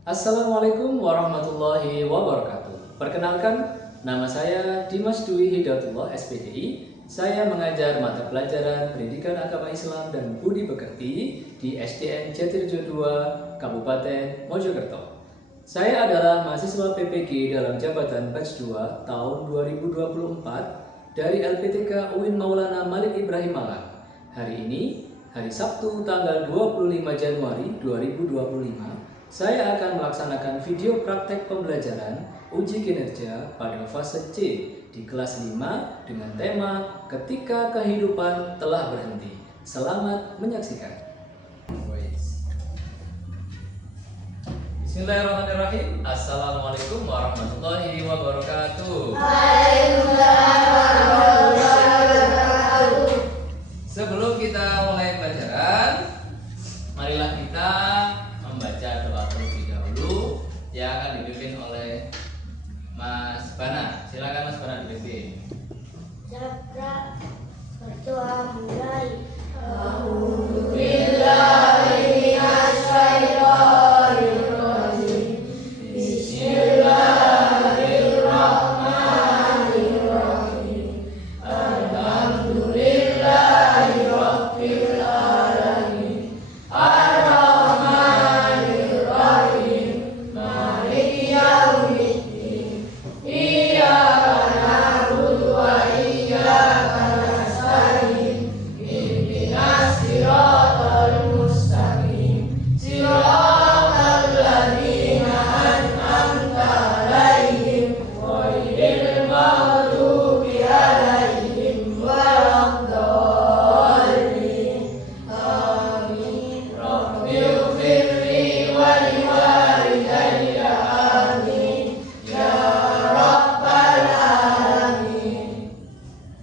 Assalamualaikum warahmatullahi wabarakatuh. Perkenalkan, nama saya Dimas Dwi Hidayatullah SPDI. Saya mengajar mata pelajaran Pendidikan Agama Islam dan Budi Pekerti di SDN Jatirjo 2, Kabupaten Mojokerto. Saya adalah mahasiswa PPG dalam jabatan Batch 2 tahun 2024 dari LPTK UIN Maulana Malik Ibrahim Malang. Hari ini, hari Sabtu tanggal 25 Januari 2025, saya akan melaksanakan video praktek pembelajaran uji kinerja pada fase C di kelas 5 dengan tema Ketika Kehidupan Telah Berhenti. Selamat menyaksikan. Bismillahirrahmanirrahim. Assalamualaikum warahmatullahi wabarakatuh. Waalaikumsalam warahmatullahi wabarakatuh. Sebelum kita mulai pelajaran, marilah kita membaca doa terlebih dahulu yang akan dipimpin oleh Mas Bana. Silakan Mas Bana dipimpin. Sabra berdoa mulai.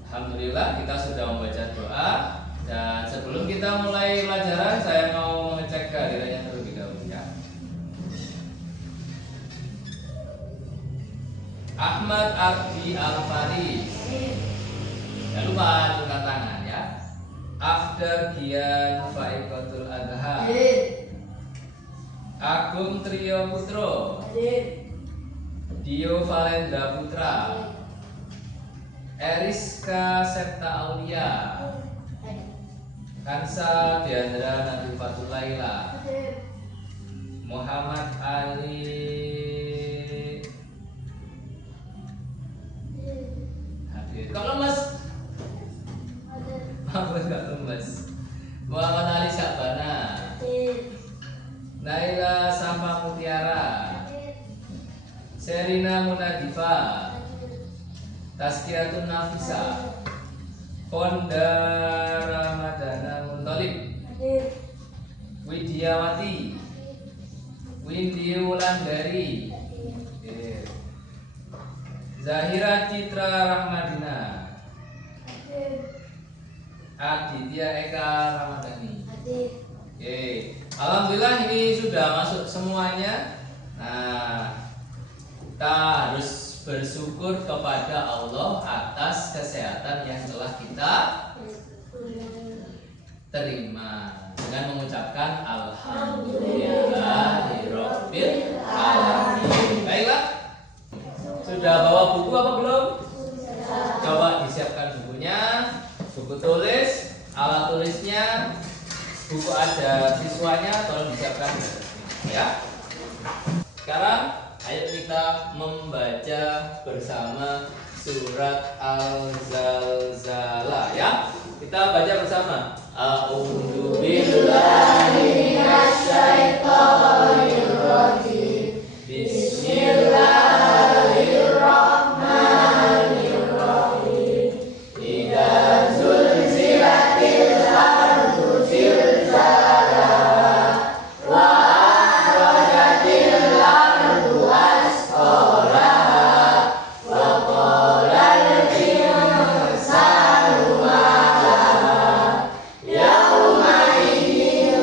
Alhamdulillah kita sudah membaca doa, dan sebelum kita mulai pelajaran saya mau mengecek kehadirannya terlebih dahulu ya. Ahmad Ardi Alfari. Jangan lupa angkat tangan ya. Afdar Gian Faikotul Adha. Agung Trio Putro. Dio Valendra Putra. Eriska Septa Aulia. Kansa Diandra Nadifatul Laila. Muhammad Ali. Hadir. Kok lemes? Apa enggak lemes? Muhammad Ali Sabana. Naila Sampa Mutiara. Serina Munadifa. Tazkiyatun Nafisa. Ponda Ramadana Muntolib. Widiawati. Windy Wulandari. Zahira Citra Rahmadina. Aditya Eka Ramadhani. Oke. Alhamdulillah ini sudah masuk semuanya. Nah, kita harus bersyukur kepada Allah atas kesehatan yang telah kita terima dengan mengucapkan Alhamdulillahirabbil alamin. Baiklah. Sudah bawa buku apa belum? Coba disiapkan bukunya, buku tulis, alat tulisnya, buku ada siswanya, tolong disiapkan ya. Sekarang ayo kita membaca bersama surat Al-Zalzalah ya. Kita baca bersama. A'udzu billahi minasyaitonir rajim. Bismillahirrahmanirrahim. Idza zulzilatil ardu zilzalaha wa akhrajatil ardu asqalaha wa qala al-insanu ma laha yawma idzin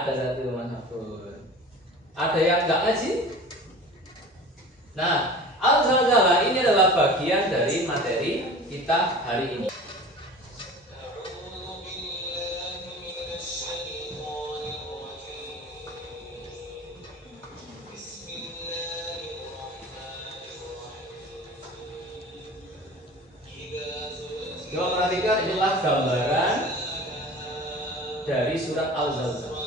Ada satu Mas Hafud. Ada yang nggak ngaji? Nah, al-zalzalah ini adalah bagian dari materi kita hari ini. Coba perhatikan, inilah gambaran dari surat Al-Zalzalah.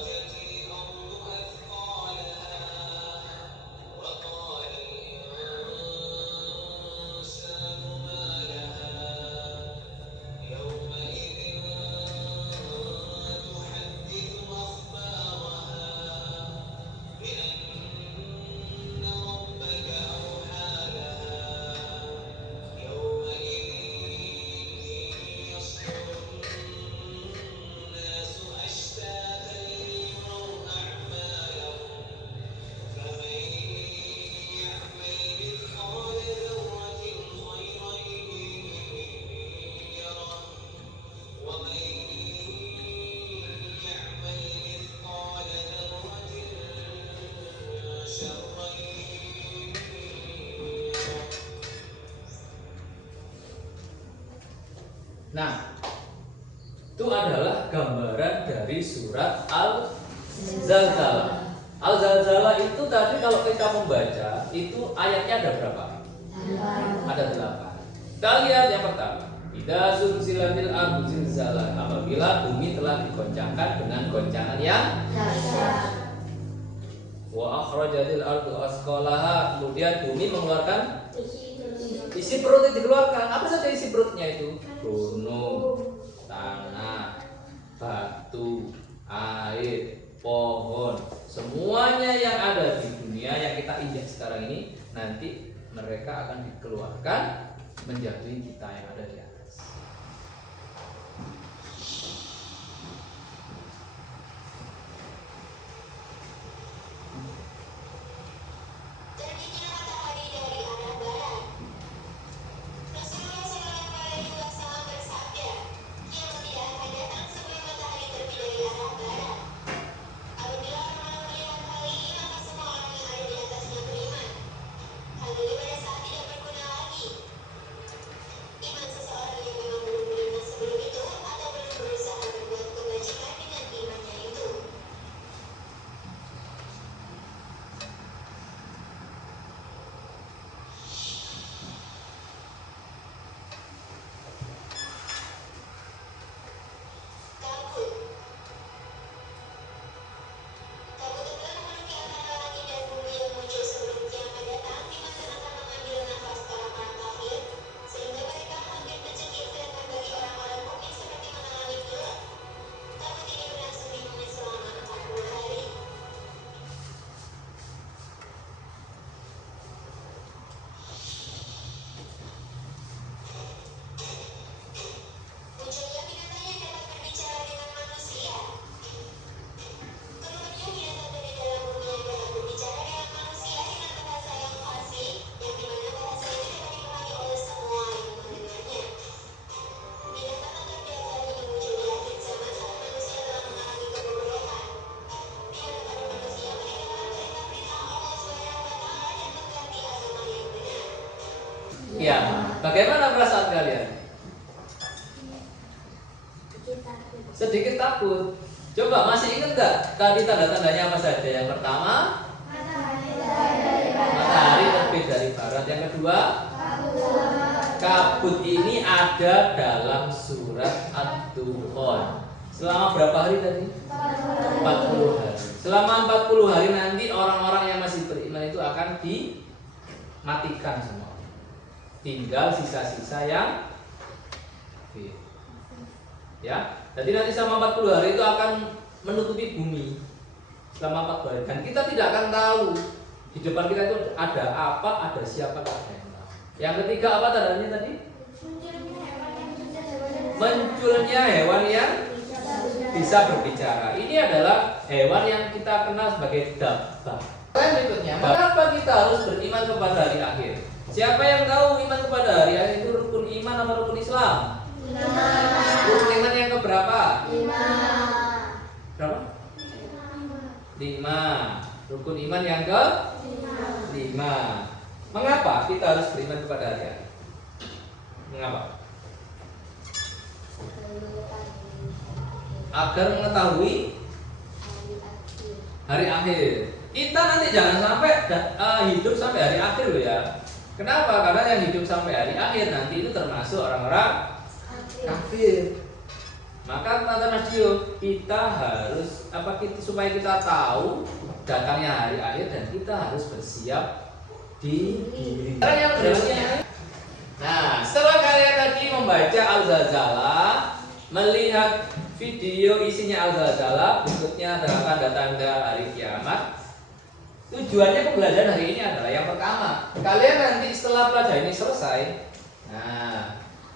Nah, itu adalah gambaran dari surat Al-Zalzalah. Al-Zalzalah itu tadi kalau kita membaca, itu ayatnya ada berapa? Ada 8. Kita lihat yang pertama. Idza zulzilatil ardu zilzalaha, apabila bumi telah digoncangkan dengan goncangan yang Dahsyat. wa akhrajatil ardu asqalaha, kemudian bumi mengeluarkan isi Isi perut yang dikeluarkan. Apa saja isi perutnya itu? Gunung, tanah, batu, air, pohon, semuanya yang ada di dunia yang kita injak sekarang ini, nanti mereka akan dikeluarkan menjatuhi kita yang ada di atas. Terbitnya matahari dari arah barat. Rasulullah SAW bersabda, kiamat tidak akan datang sebelum matahari terbit dari arah barat. Apabila orang melihat hal ini, maka semua orang yang ada di atasnya beriman. Hal ini pada saat tidak berguna lagi. Iman seseorang yang memang belum beriman sebelum itu atau belum berusaha berbuat kebajikan dengan imannya itu. Kabut. Kabut telah memenuhi antara langit dan bumi yang muncul sebelum kiamat datang, di mana akan mengambil nafas para kafir, sehingga mereka hampir mencekik, sedangkan bagi orang-orang mukmin seperti mengalami gelap. Kabut ini berlangsung di bumi selama 40 hari. Munculnya binatang yang dapat berbicara dengan manusia. Keluarnya binatang dari dalam bumi yang dapat berbicara dengan manusia dengan bahasa yang fasih, yang dimana bahasa itu dapat dipahami oleh semua yang mendengarnya. Binatang atau dabar ini muncul di akhir zaman saat manusia telah mengalami kebodohan, di mana para manusia meninggalkan perintah-perintah Allah SWT dan mengganti agama yang benar. Ya, bagaimana perasaan kalian? Sedikit takut. Coba masih ingat nggak tadi tanda-tandanya apa saja? Yang pertama, matahari terbit dari barat. Yang kedua, kabut ini ada dalam surat Ad-Dukhan. Selama berapa hari tadi? 40 hari. Selama 40 hari nanti orang-orang yang masih beriman itu akan dimatikan semua. Tinggal sisa-sisa yang ya. Jadi nanti selama 40 hari itu akan menutupi bumi selama 40 hari. Dan kita tidak akan tahu di depan kita itu ada apa, ada siapa, ada yang tahu. Yang ketiga apa tandanya tadi? Munculnya hewan yang bisa berbicara. Ini adalah hewan yang kita kenal sebagai dabbah. Berikutnya, mengapa kita harus beriman kepada hari akhir? Siapa yang tahu iman kepada hari akhir itu rukun iman atau rukun Islam? Rukun iman yang keberapa? 5. Berapa? 5. 5. Rukun iman yang ke 5. Mengapa kita harus beriman kepada hari akhir? Mengapa? Agar mengetahui hari akhir. Kita nanti jangan sampai hidup sampai hari akhir loh ya. Kenapa? Karena yang hidup sampai hari akhir nanti itu termasuk orang-orang kafir. Maka kata Mas Dio, kita harus supaya kita tahu datangnya hari akhir dan kita harus bersiap diri. Sekarang yang berikutnya. Nah, setelah kalian tadi membaca Al-Zalzalah, melihat video isinya Al-Zalzalah, berikutnya adalah tanda-tanda hari kiamat. Tujuannya pembelajaran hari ini adalah yang pertama, kalian nanti setelah pelajaran ini selesai,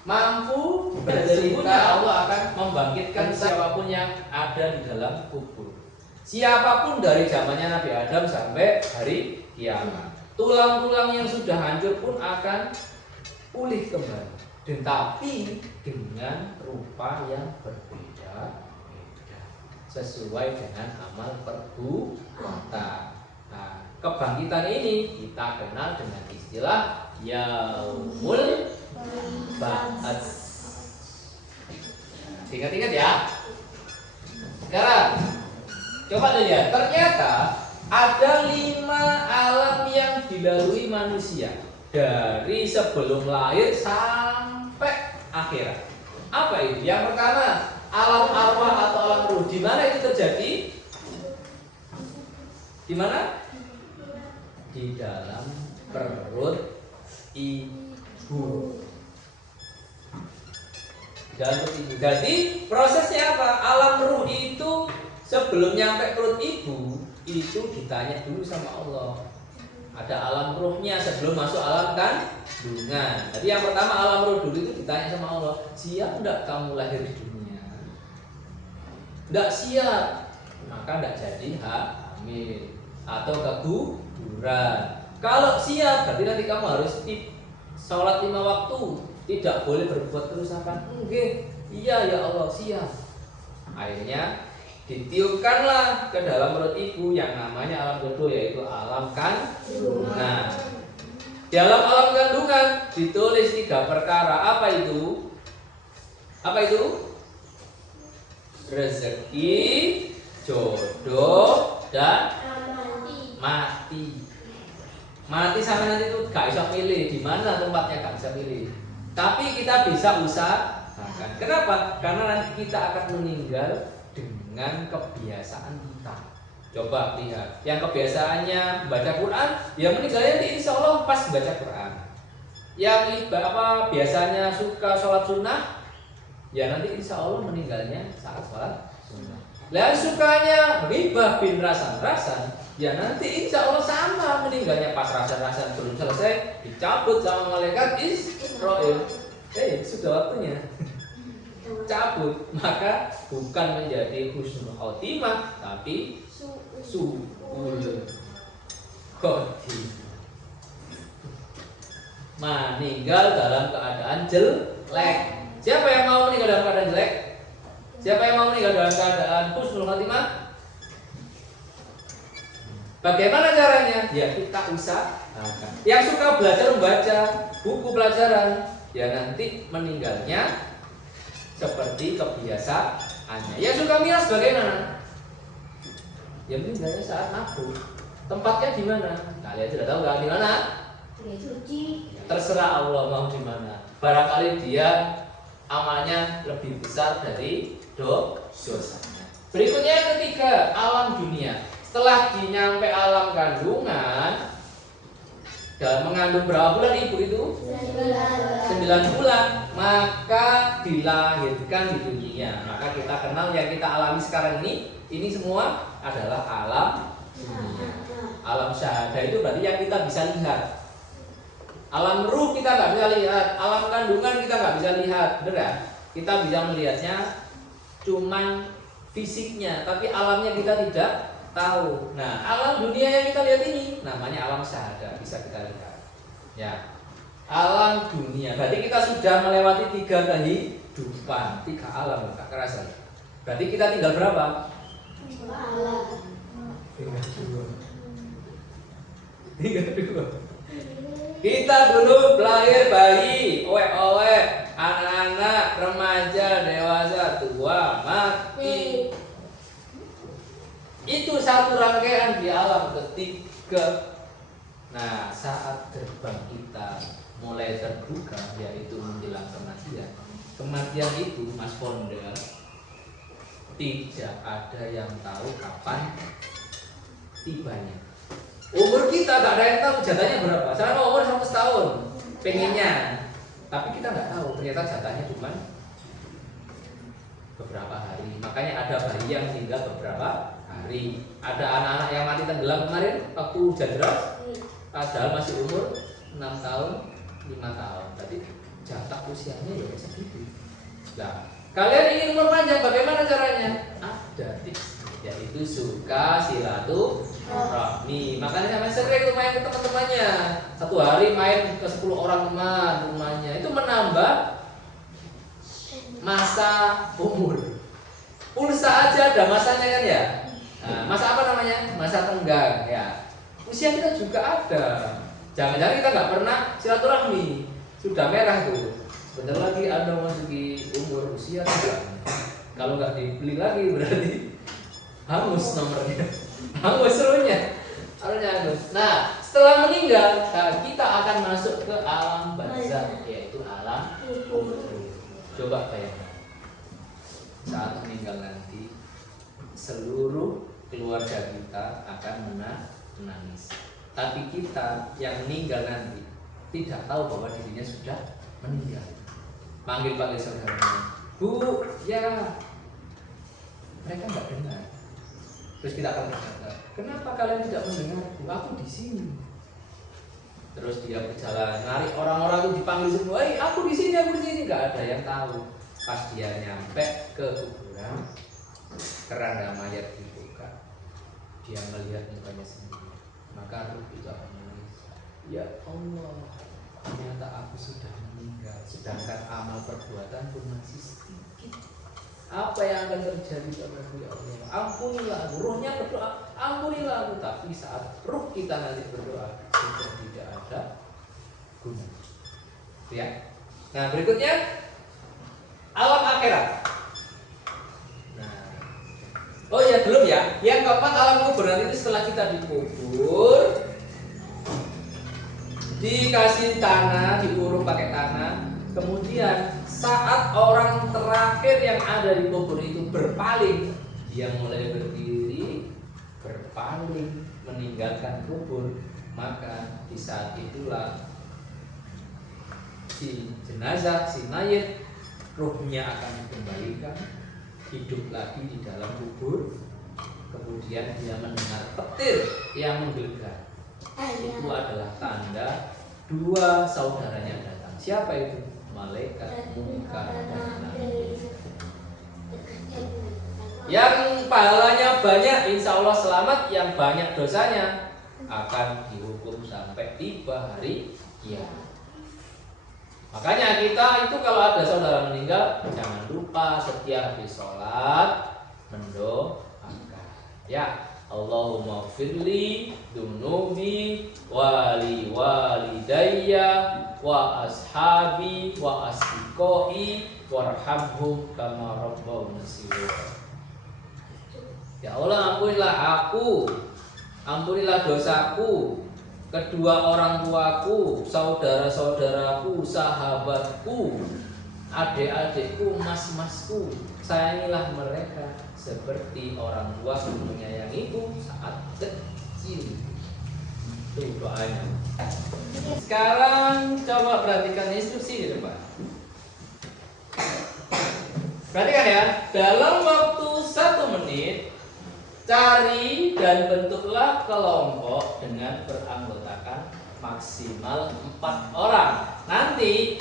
mampu bercerita, Allah akan membangkitkan siapapun yang ada di dalam kubur. Siapapun dari zamannya Nabi Adam sampai hari kiamat. Tulang-tulang yang sudah hancur pun akan pulih kembali. Tetapi dengan rupa yang berbeda, sesuai dengan amal perbuatan. Nah, kebangkitan ini kita kenal dengan istilah Yaumul Ba'ats. Ingat-ingat ya. Sekarang coba lihat, ternyata ada 5 alam yang dilalui manusia dari sebelum lahir sampai akhirat. Apa itu? Yang pertama, alam arwah atau alam ruh. Di mana itu terjadi? Di mana? Di dalam perut ibu. Jadi prosesnya apa? Alam ruh itu sebelum nyampe perut ibu itu ditanya dulu sama Allah. Ada alam ruhnya sebelum masuk alam kandungan. Jadi yang pertama alam ruh dulu itu ditanya sama Allah, siap enggak kamu lahir di dunia? Enggak siap, maka enggak jadi hamil atau keguguran. Kalau siap, berarti nanti kamu harus sholat 5 waktu, tidak boleh berbuat kerusakan. Enggak, iya ya Allah, siap. Akhirnya ditiupkanlah ke dalam perut ibu yang namanya alam kedua, yaitu alam kandungan. Dalam alam kandungan ditulis 3 perkara. Apa itu? Apa itu? Rezeki, jodoh, dan mati. Mati sampai nanti itu gak bisa pilih di mana tempatnya, gak bisa pilih. Tapi kita bisa usahakan. Kenapa? Karena nanti kita akan meninggal dengan kebiasaan kita. Coba lihat, yang kebiasaannya baca Quran, ya meninggalnya insya Allah pas baca Quran. Yang biasanya suka sholat sunnah, ya nanti insya Allah meninggalnya saat sholat sunnah. Lah sukanya riba bin rasan-rasan, ya nanti insya Allah sama meninggalnya pas rasan-rasan belum selesai dicabut sama malaikat Israel. Sudah waktunya cabut, maka bukan menjadi husnul khotimah tapi su'ul khotimah, meninggal dalam keadaan jelek. Siapa yang mau meninggal dalam keadaan jelek? Siapa yang mau meninggal dalam keadaan husnul khotimah? Bagaimana caranya? Ya kita usahakan. Yang suka belajar membaca buku pelajaran, ya nanti meninggalnya seperti kebiasaannya. Yang suka miras bagaimana? Ya meninggalnya saat mabuk. Tempatnya di mana? Kalian sudah tahu kan di mana? Terserah Allah mau di mana. Barangkali dia amalnya lebih besar dari dosanya. Berikutnya yang ketiga, alam dunia. Setelah dinyampe alam kandungan, dan mengandung berapa bulan ibu itu? 9 bulan. Maka dilahirkan di dunia. Maka kita kenal yang kita alami sekarang ini semua adalah alam dunia. Alam syahadah itu berarti yang kita bisa lihat. Alam ruh kita nggak bisa lihat, alam kandungan kita nggak bisa lihat, benar ya? Kita bisa melihatnya cuman fisiknya, tapi alamnya kita tidak tahu. Nah, alam dunia yang kita lihat ini namanya alam syahadah, bisa kita lihat. Ya, alam dunia. Berarti kita sudah melewati 3 kehidupan, 3 alam, tak kerasa. Berarti kita tinggal berapa? 32. Kita dulu lahir bayi, owe-owe, anak-anak, remaja, dewasa, tua, mati. Itu satu rangkaian di alam ketiga. Nah, saat gerbang kita mulai terbuka, yaitu menjelang kematian. Kematian itu, Mas Fonda, tidak ada yang tahu kapan tibanya. Umur kita gak ada yang tahu jatahnya berapa. Saya umur 100 tahun, pengennya, tapi kita nggak tahu ternyata jatahnya cuma beberapa hari. Makanya ada bayi yang tinggal beberapa hari. Ada anak-anak yang mati tenggelam kemarin waktu hujan deras, padahal masih umur 6 tahun, 5 tahun. Tadi jatah usianya ya segitu. Nah, kalian ingin umur panjang, bagaimana caranya? Ada tips, yaitu suka silaturahmi. Makanya sampai sering tuh main ke teman-temannya. Satu hari main ke 10 orang teman rumahnya. Itu menambah masa umur. Pulsa aja ada masanya kan ya. Nah, masa apa namanya? Masa tenggang ya. Usia kita juga ada. Jangan-jangan kita nggak pernah silaturahmi. Sudah merah tuh. Bentar lagi Anda masuki umur usia juga. Kalau nggak dibeli lagi berarti hangus nomornya, hangus serunya, hangus. Nah, setelah meninggal, kita akan masuk ke alam barzakh, yaitu alam kubur. Coba bayangkan, saat meninggal nanti, seluruh keluarga kita akan menangis. Tapi kita yang meninggal nanti tidak tahu bahwa dirinya sudah meninggal. Panggil saudaranya, Bu, ya. Mereka nggak dengar. Terus kita akan berkata, kenapa kalian tidak mendengarku? Aku di sini. Terus dia berjalan, narik orang-orang itu dipanggil semua. Aku di sini, aku di sini. Nggak ada yang tahu. Pas dia nyampe ke kuburan, keranda mayat dibuka. Dia melihat mukanya sendiri. Maka ruh itu akan menangis. Ya Allah, ternyata aku sudah meninggal. Sedangkan amal perbuatan pun masih sedikit. Apa yang akan terjadi padaku ya Allah? Ampunilah aku. Ruhnya berdoa, ampunilah aku. Tapi saat ruh kita nanti berdoa, sudah tidak ada guna. Ya. Nah, berikutnya alam akhirat. Nah, oh ya belum ya. Yang keempat alam kubur. Nanti itu setelah kita dikubur, dikasih tanah, diuruk pakai tanah. Kemudian saat orang terakhir yang ada di kubur itu berpaling, dia mulai berdiri, berpaling, meninggalkan kubur. Maka di saat itulah si jenazah, si mayit, ruhnya akan dikembalikan, hidup lagi di dalam kubur. Kemudian dia mendengar petir yang menggelegar. Itu adalah tanda dua saudaranya datang. Siapa itu? Malaikat Munkar dan Nakir. Yang pahalanya banyak, insya Allah selamat. Yang banyak dosanya akan dihukum sampai tiba hari kiamat. Makanya kita itu kalau ada saudara meninggal, jangan lupa setiap habis sholat mendoakan. Ya, Allahumma firli dunubi wali walidayya wa ashabi wa asdiqai warhamhum kama rabbawna shighara. Ya Allah, ampunilah aku, ampunilah dosaku, kedua orang tuaku, saudara-saudaraku, sahabatku, adik-adikku, mas-masku. Sayangilah mereka seperti orang tuaku menyayangiku saat kecil. Itu doanya. Sekarang coba perhatikan instruksi di depan. Perhatikan ya, dalam waktu 1 menit cari dan bentuklah kelompok dengan beranggotakan maksimal 4 orang. Nanti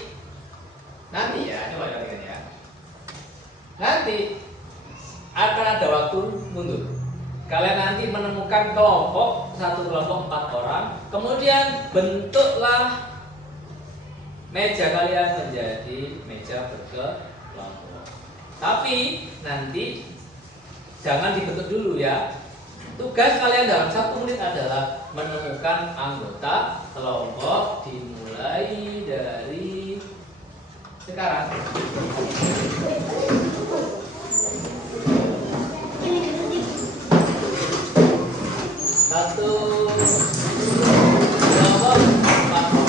ya, coba perhatikan ya. Nanti akan ada waktu mundur. Kalian nanti menemukan kelompok, satu kelompok 4 orang. Kemudian bentuklah meja kalian menjadi meja berkelompok. Tapi nanti jangan dibentuk dulu ya. Tugas kalian dalam 1 menit adalah menemukan anggota kelompok dimulai dari sekarang. Satu kelompok 4.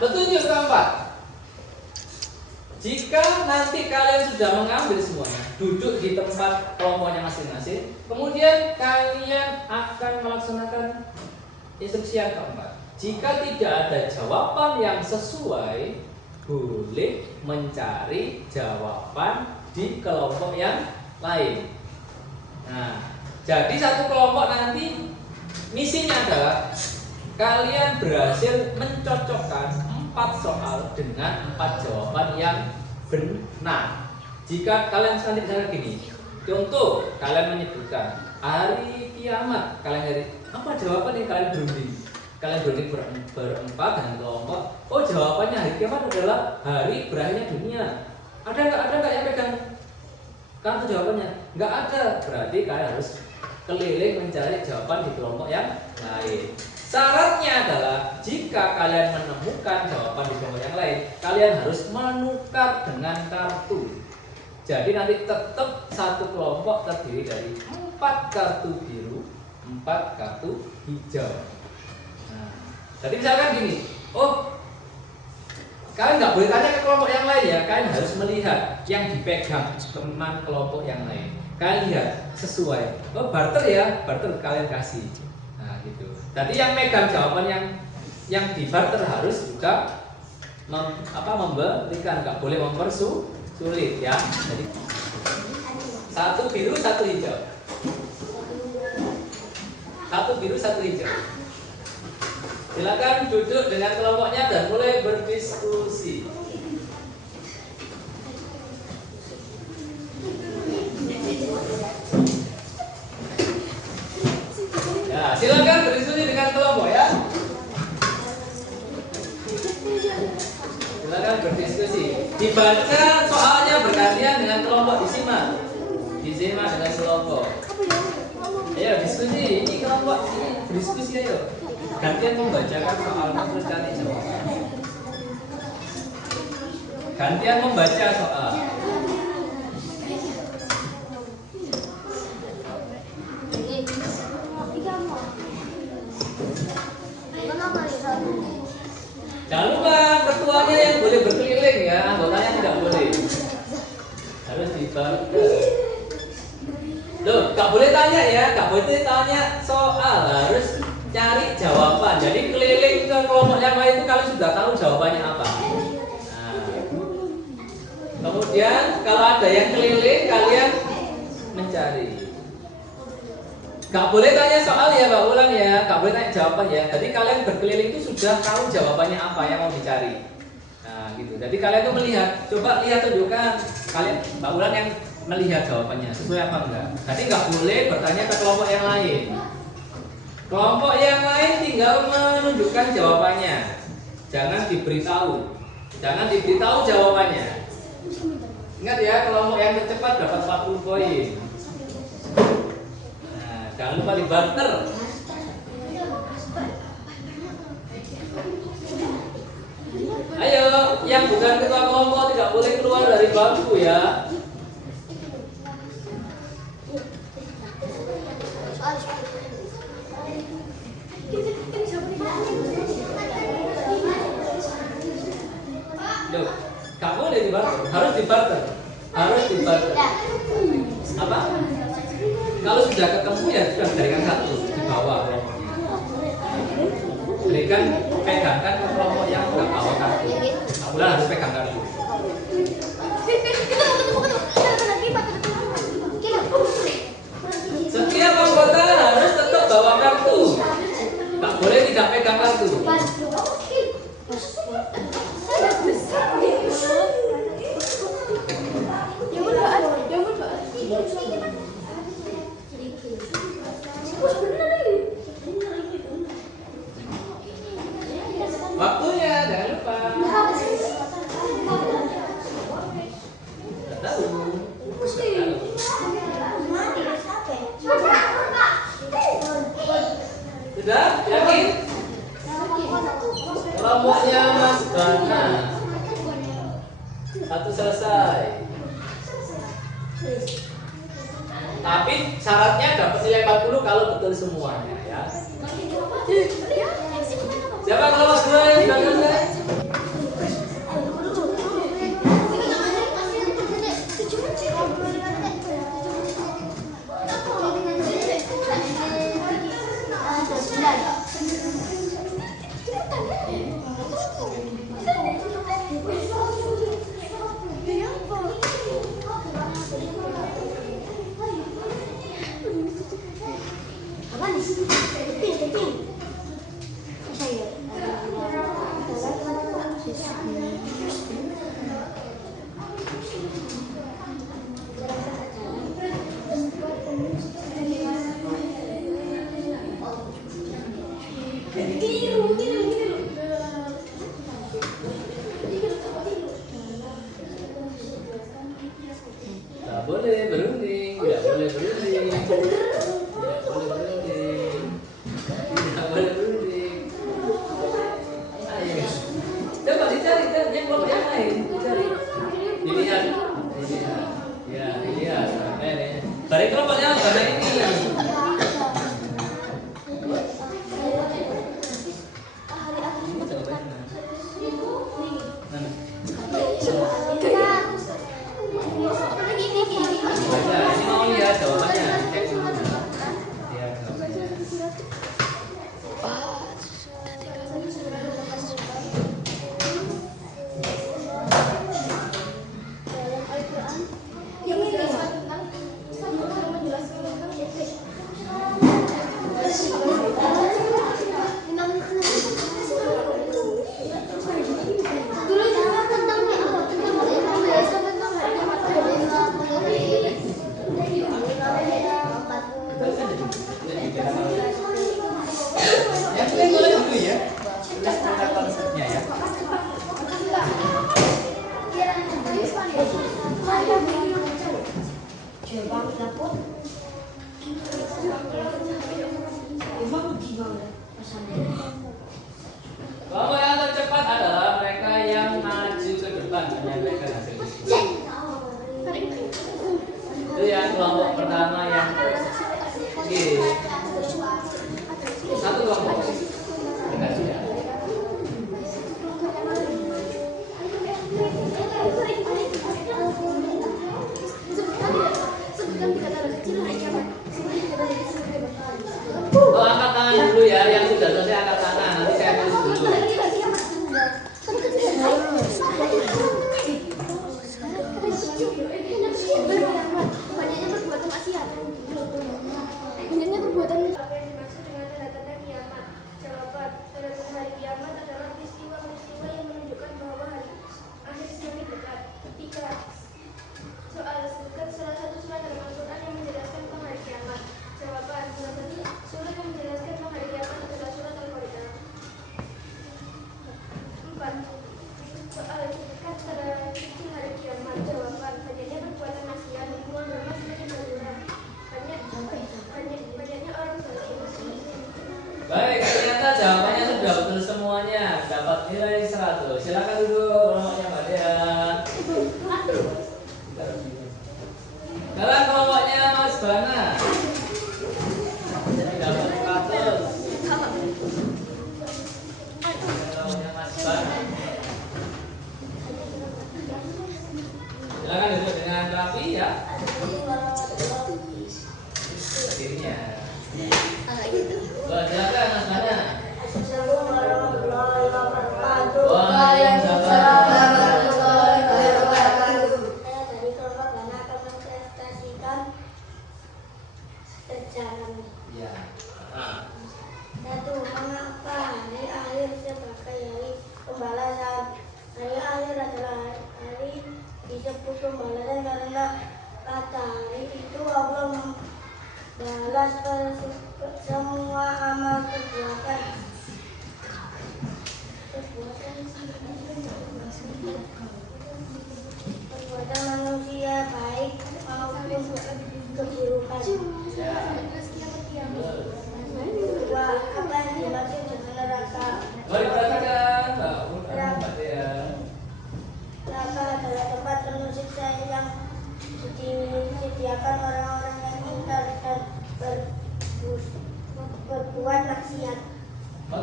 Petunjuk keempat. Jika nanti kalian sudah mengambil semuanya, duduk di tempat kelompoknya masing-masing, kemudian kalian akan melaksanakan instruksi yang keempat. Jika tidak ada jawaban yang sesuai, boleh mencari jawaban di kelompok yang lain. Nah, jadi satu kelompok nanti misinya adalah kalian berhasil mencocokkan 4 soal dengan 4 jawaban yang benar. Jika kalian nanti misalnya gini, contoh kalian menyebutkan hari kiamat, kalian cari apa jawaban yang kalian berunding. Kalian berunding berempat dengan kelompok. Oh, jawabannya hari kiamat adalah hari berakhirnya dunia. Ada nggak yang pegang kartu jawabannya? Nggak ada. Berarti kalian harus keliling mencari jawaban di kelompok yang lain. Syaratnya adalah jika kalian menemukan jawaban di kelompok yang lain, kalian harus menukar dengan kartu. Jadi nanti tetap satu kelompok terdiri dari 4 kartu biru, 4 kartu hijau. Nah, jadi misalkan gini, oh kalian nggak boleh tanya ke kelompok yang lain ya, kalian harus melihat yang dipegang teman kelompok yang lain. Kalian lihat sesuai, oh barter ya, barter kalian kasih. Gitu. Tadi yang megang jawaban yang di barter harus juga memberikan, nggak boleh mempersulit ya. Jadi 1 biru 1 hijau, 1 biru 1 hijau. Silakan duduk dengan kelompoknya dan mulai berdiskusi. Ya, silakan berdiskusi dengan kelompok ya. Silakan berdiskusi. Dibaca soalnya bergantian dengan kelompok disimak. Disimak dengan kelompok. Ayo diskusi. Ini kelompok ini berdiskusi ayo. Gantian membacakan soalnya terus ganti jawab. Gantian membaca soal. Jangan lupa ketuanya yang boleh berkeliling ya, anggotanya tidak boleh. Harus dibaca. Loh, gak boleh tanya ya, gak boleh tanya soal, harus cari jawaban. Jadi keliling ke kelompok yang lain itu kalian sudah tahu jawabannya apa. Nah, kemudian kalau ada yang keliling, kalian mencari. Gak boleh tanya soal ya Mbak Ulan ya, gak boleh tanya jawaban ya. Jadi kalian berkeliling itu sudah tahu jawabannya apa yang mau dicari. Nah gitu, jadi kalian tuh melihat, coba lihat tunjukkan kalian Mbak Ulan yang melihat jawabannya sesuai apa enggak. Jadi gak boleh bertanya ke kelompok yang lain. Kelompok yang lain tinggal menunjukkan jawabannya. Jangan diberitahu, jangan diberitahu jawabannya. Ingat ya, kelompok yang tercepat dapat 40 poin. Jangan lupa dibarter. Ayo, yang bukan ketua kelompok tidak boleh keluar dari bangku ya. Loh, gak boleh dibarter, harus dibarter. Harus dibarter. Apa? Kalau sudah ketemu ya sudah berikan 1 di bawah kelompoknya. Berikan, pegangkan ke kelompok yang nggak bawa kartu. Bulan harus pegang kartu. Setiap anggota harus tetap bawa kartu. Nggak boleh tidak pegang kartu. Waktunya jangan lupa. Satu selesai. Tapi syaratnya dapat nilai 40 kalau betul semuanya ya. Siapa kelompok 2 yang sudah selesai? Tidak boleh berunding, tidak boleh berunding, tidak boleh berunding, tidak boleh berunding. Ayo, coba dicari yang kelompok yang lain, dicari, dilihat, ya dilihat. Balik kelompoknya karena ini. Ini mau lihat jawabannya, cek dulu. Lihat jawabannya. Yang lain boleh dulu ya, tulis tentang konsepnya ya. Kelompok yang tercepat adalah mereka yang maju ke depan menyampaikan hasil diskusi. Itu yang kelompok pertama yang kiri. Satu kelompok. Dengar sudah. Oh, angkat tangan dulu ya, yang sudah selesai angkat tangan. Nanti saya tulis dulu. Baik, ternyata jawabannya sudah betul semuanya. Dapat nilai 100. Silakan duduk kelompoknya Mbak Dea. Sekarang kelompoknya Mas Bana. Dapat 100. Kelompoknya Mas Bana. Silakan duduk dengan rapi ya. Berdirinya. Silakan Mas Bana. Assalamualaikum warahmatullahi wabarakatuh. Waalaikumsalam.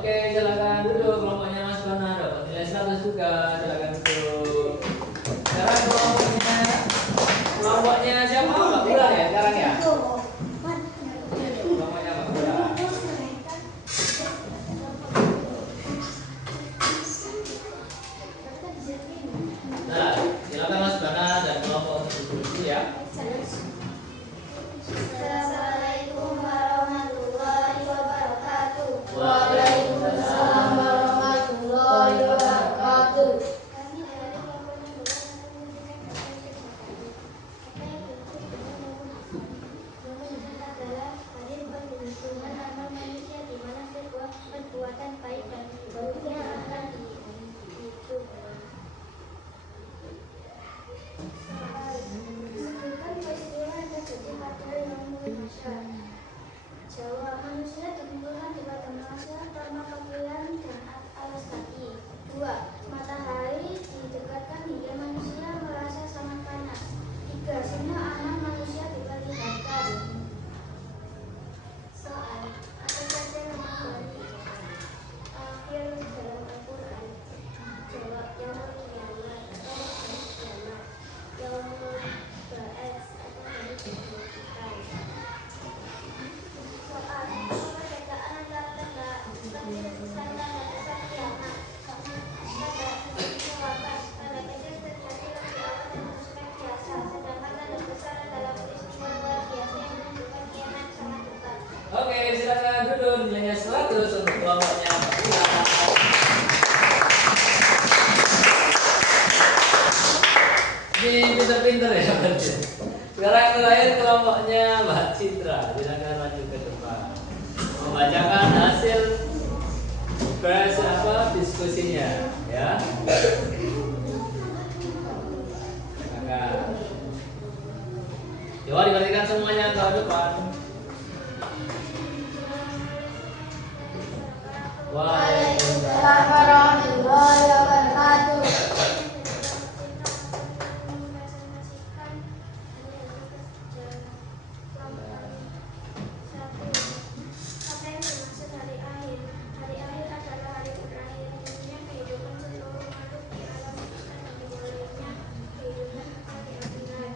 Oke, silakan duduk. Kelompoknya Mas Bana dapat nilai 100 juga. Silakan duduk. Sekarang kelompoknya siapa? Mbak Bulan ya sekarang ya? Kelompoknya Mbak Bulan. Nah, silakan Mas Bana dan kelompok untuk berdiri ya. Assalamualaikum warahmatullahi wabarakatuh. Waalaikumsalam warahmatullahi wabarakatuh. Kami dari kelompok yang adalah hadir berhubungan amal manusia di mana sebuah perbuatan baik dan buruknya akan dihitung. Sebutkan peristiwa yang terjadi pada Yaumul Masyar. Jawab, manusia dikumpulkan di padang mahsyar tanpa pakaian dan alas kaki. 2. Matahari didekatkan hingga manusia merasa sangat panas. 3. Semua amal manusia diperlihatkan. Soal, apa saja nama hari akhir dalam Al-Quran? Jawab, Yaumul Qiyamah atau hari kiamat. Yaumul Ba'ats atau hari kebangkitan. Soal, apa perbedaan antara tanda besar dan tanda besar kiamat? Tanda kecil wakas, tanda kecil terjadi lebih awal dan bersifat biasa, sedangkan tanda besar adalah peristiwa luar biasa yang menunjukkan kiamat sangat dekat. Oke, silakan duduk. Nilainya 100 untuk kelompoknya Mbak Bulan. Ini pinter-pinter ya berarti. Sekarang terakhir kelompoknya Mbak Citra. Silakan maju ke depan. Membacakan hasil diskusinya ya. Silakan. Coba diperhatikan semuanya ke depan. Waalaikumsalam warahmatullahi wabarakatuh. Apa yang dimaksud hari akhir? Hari akhir adalah hari terakhir dunia kehidupan seluruh makhluk di alam semesta dan dimulainya kehidupan kekal di akhirat.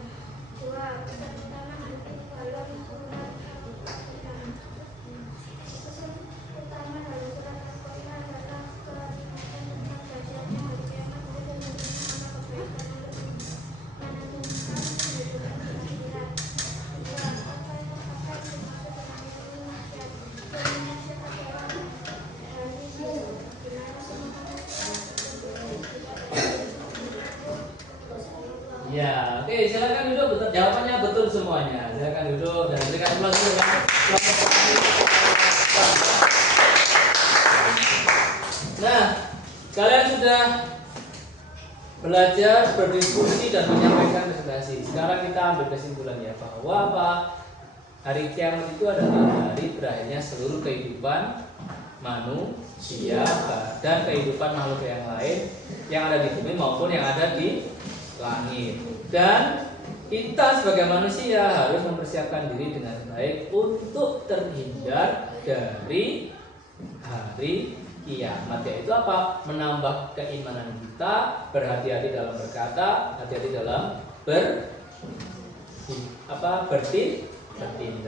2. Pesan utama hadis dalam surat Al-Fatihah. Pesan utama dalam surat Al-Fatihah adalah kenikmatan tentang dahsyatnya hari kiamat dan menunjukkan amal kebaikan untuk menentukan kehidupan di akhirat. 3. Apa yang dimaksud dengan Yaumul Masyar? Yaumul Masyar adalah hari di mana semua manusia Ya, oke, silakan duduk. Jawabannya betul semuanya. Silakan duduk dan berikan aplaus dulu kan. Nah, kalian sudah belajar berdiskusi dan menyampaikan presentasi. Sekarang kita ambil kesimpulannya bahwa apa? Hari kiamat itu adalah hari berakhirnya seluruh kehidupan manusia dan kehidupan makhluk yang lain yang ada di bumi maupun yang ada di langit. Dan kita sebagai manusia harus mempersiapkan diri dengan baik untuk terhindar dari hari kiamat, yaitu apa? Menambah keimanan kita, berhati-hati dalam berkata, hati-hati dalam bertindak.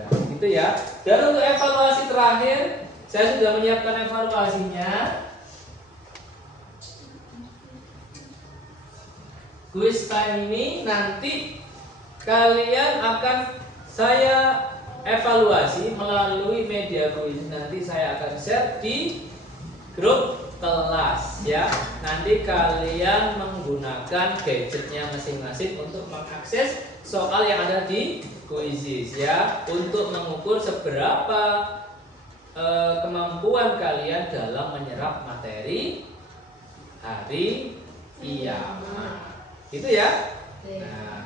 Gitu ya. Dan untuk evaluasi terakhir, saya sudah menyiapkan evaluasinya. Quiz time ini nanti kalian akan saya evaluasi melalui media quiz. Nanti saya akan share di grup kelas ya. Nanti kalian menggunakan gadgetnya masing-masing untuk mengakses soal yang ada di quizzes ya, untuk mengukur seberapa kemampuan kalian dalam menyerap materi hari kiamat. Gitu ya. Nah.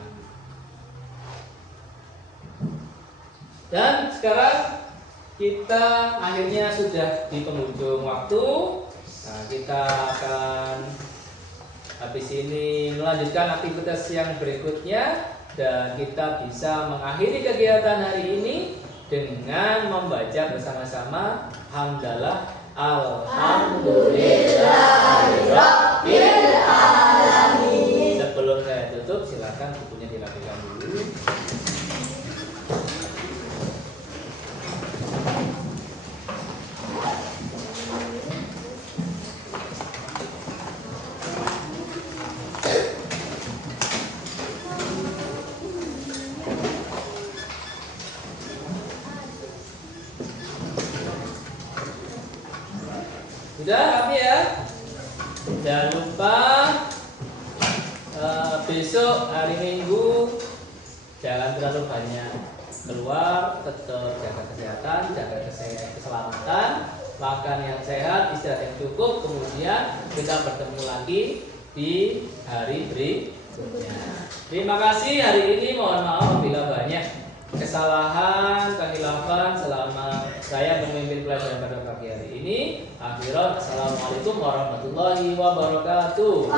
Dan sekarang kita akhirnya sudah di penghujung waktu. Nah, kita akan habis ini melanjutkan aktivitas yang berikutnya dan kita bisa mengakhiri kegiatan hari ini dengan membaca bersama-sama hamdalah Alhamdulillahirabbil alamin. Sebelum saya tutup, silakan bukunya dirapikan dulu. Sudah rapi ya? Jangan lupa besok hari Minggu jangan terlalu banyak keluar, tetap jaga kesehatan, jaga keselamatan, makan yang sehat, istirahat yang cukup, kemudian kita bertemu lagi di hari berikutnya. Terima kasih hari ini, mohon maaf bila banyak kesalahan, kehilafan selama saya memimpin pelajaran pada pagi hari ini. Akhirat, assalamualaikum warahmatullahi wabarakatuh.